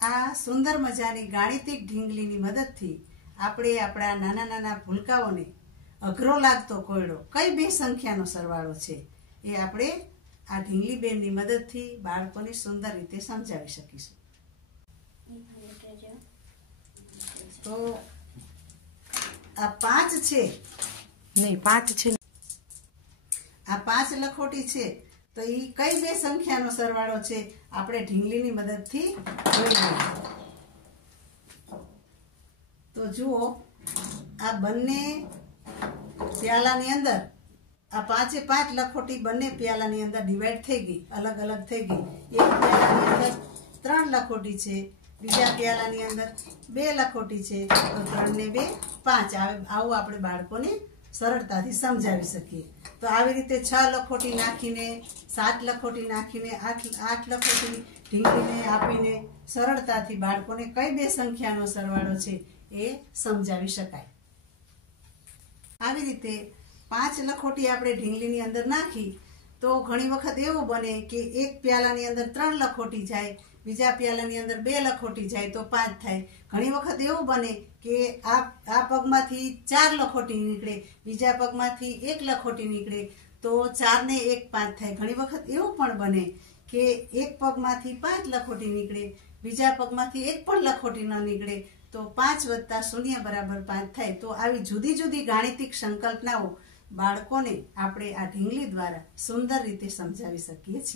આ સુંદર મજાની ગાણિતિક ઢીંગલીની મદદથી આપણે આપણા નાના નાના ભૂલકાઓને અઘરો લાગતો કોયડો કઈ બે સંખ્યાનો સરવાળો છે એ આપણે આ ઢીંગલી બેનની મદદથી બાળકોને સુંદર રીતે સમજાવી શકીશું. તો આ 5 છે નહીં 5 છે, આ 5 લખોટી છે તો એ કઈ બે સંખ્યાનો સરવાળો છે આપણે ઢીંગલીની મદદથી જોઈ લઈએ. તો જુઓ, આ બંને પ્યાલાની અંદર આ 5 લખોટી બંને પ્યાલાની અંદર ડિવાઈડ થઈ ગઈ, અલગ અલગ થઈ ગઈ. એક પ્યાલાની અંદર 3 લખોટી છે, બીજા પ્યાલાની અંદર 2 લખોટી છે, તો 3 ને 2 5. આવું આપણે બાળકોને સરળતાથી સમજાવી શકીએ. તો આવી રીતે 6 લખોટી નાખીને, 7 લખોટી નાખીને, 8 લખોટી ઢીંગલીને આપીને સરળતાથી બાળકોને કઈ બે સંખ્યાનો સરવાળો છે એ સમજાવી શકાય. આવી રીતે 5 લખોટી આપણે ઢીંગલીની અંદર નાખી તો ઘણી વખત એવું બને કે એક પ્યાલાની અંદર 3 લખોટી જાય, બીજા પ્યાલાની અંદર 2 લખોટી જાય તો 5 થાય. ઘણી વખત એવું બને કે આ પગમાંથી 4 લખોટી નીકળે, બીજા પગમાંથી 1 લખોટી નીકળે તો 4 ને 1 5 થાય. ઘણી વખત એવું પણ બને કે એક પગમાંથી 5 લખોટી નીકળે, બીજા પગમાંથી 1 પણ લખોટી ન નીકળે તો 5 + 0 = 5 થાય. તો આવી જુદી જુદી ગાણિતિક સંકલ્પનાઓ બાળકોને આપણે આ ઢીંગલી દ્વારા સુંદર રીતે સમજાવી શકીએ છીએ.